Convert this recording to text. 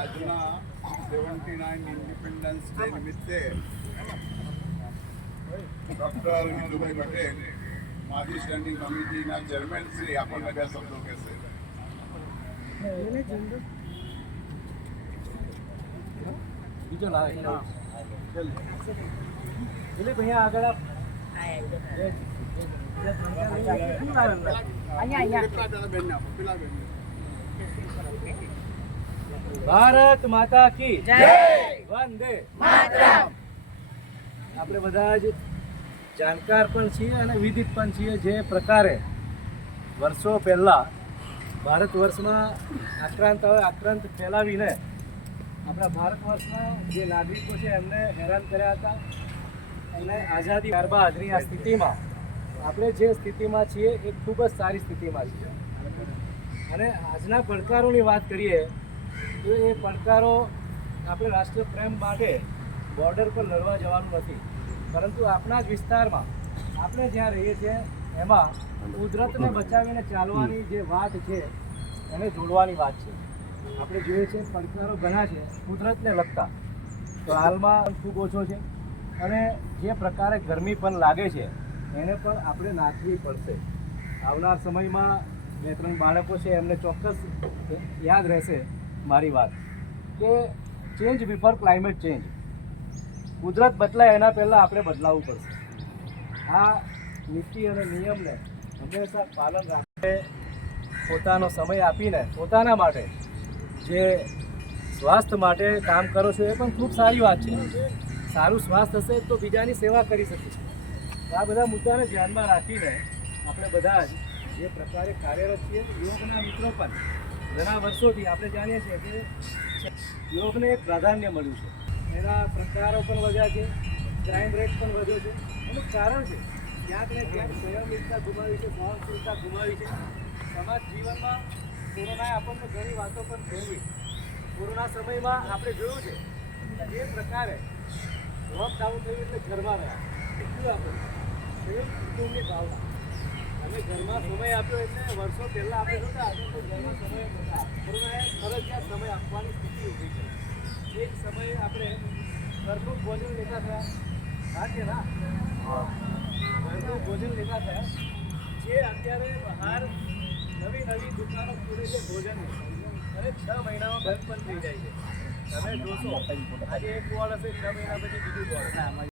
આજના 79 independence day નિમિત્તે doctor વિજુભાઈ Patel માજી સ્ટેન્ડિંગ કમિટીના ચેરમેન શ્રી આપણને બે શબ્દો કહેશે. ભારત માતા કી જય, વંદે માતરમ. આપણે બધા જ જાણકાર પણ છીએ અને વિદિત પણ છીએ જે પ્રકારે વર્ષો પહેલાં ભારત વર્ષમાં આક્રાંત ફેલાવીને આપણા ભારત વર્ષના જે નાગરિકો છે એમને હેરાન કર્યા હતા. અને આઝાદી ત્યારબાદની આ સ્થિતિમાં આપણે જે સ્થિતિમાં છીએ એ ખૂબ જ સારી સ્થિતિમાં છીએ. અને આજના પડકારોની વાત કરીએ તો એ પડકારો આપણે રાષ્ટ્ર પ્રેમ માટે બોર્ડર પર લડવા જવાનું નથી, પરંતુ આપણા જ વિસ્તારમાં આપણે જ્યાં રહીએ છીએ એમાં કુદરતને બચાવીને ચાલવાની જે વાત છે એને જોડવાની વાત છે. આપણે જોઈએ છીએ પડકારો ઘણા છે કુદરતને લગતા, તો હાલમાં ખૂબ ઓછો છે અને જે પ્રકારે ગરમી પણ લાગે છે એને પણ આપણે નાથવી પડશે. આવનાર સમયમાં 2-3 બાળકો છે એમને ચોક્કસ યાદ રહેશે મારી વાત કે ચેન્જ બિફોર ક્લાઇમેટ ચેન્જ. કુદરત બદલાય એના પહેલાં આપણે બદલાવવું પડશે. આ નીતિ અને નિયમને હંમેશા પાલન રાખે, પોતાનો સમય આપીને પોતાના માટે જે સ્વાસ્થ્ય માટે કામ કરો છો એ પણ ખૂબ સારી વાત છે. સારું સ્વાસ્થ્ય હશે તો બીજાની સેવા કરી શકીશું. આ બધા મુદ્દાને ધ્યાનમાં રાખીને આપણે બધા જ જે પ્રકારે કાર્યરત છીએ, યોગના મિત્રો પણ ઘણા વર્ષોથી આપણે જાણીએ છીએ કે યોગને એક પ્રાધાન્ય મળ્યું છે. એના પ્રકારો પણ વધ્યા છે, ક્રાઇમ રેટ પણ વધ્યો છે. એનું કારણ છે ક્યાંક ને ક્યાંક સંયમિતતા ગુમાવી છે, સહનશીલતા ગુમાવી છે. સમાજ જીવનમાં કોરોનાએ આપણને ઘણી વાતો પણ ભેળવી. કોરોના સમયમાં આપણે જોયું છે એ પ્રકારે લોકડાઉન થયું એટલે ઘરમાં રહ્યા. એટલું આપણે કુટુંબની ભાવના અને ઘરમાં સમય આપ્યો એટલે વર્ષો પહેલાં આપણે જોતા તો ઘરમાં સમય નહોતા. કોરોનાએ ફરજિયાત સમય આપવાની સ્થિતિ ઊભી છે. એ જ સમયે આપણે ઘરનું ભોજન લેતા થયા. હા કે ના? ઘરનું ભોજન લેતા થયા. જે અત્યારે બહાર નવી દુકાનો ખુલે છે ભોજનની અને 6 મહિનામાં બંધ પણ થઈ જાય છે. તમે જોશો આજે એક વોર્ડ હશે, 6 મહિના પછી બીજું વોર્ડ.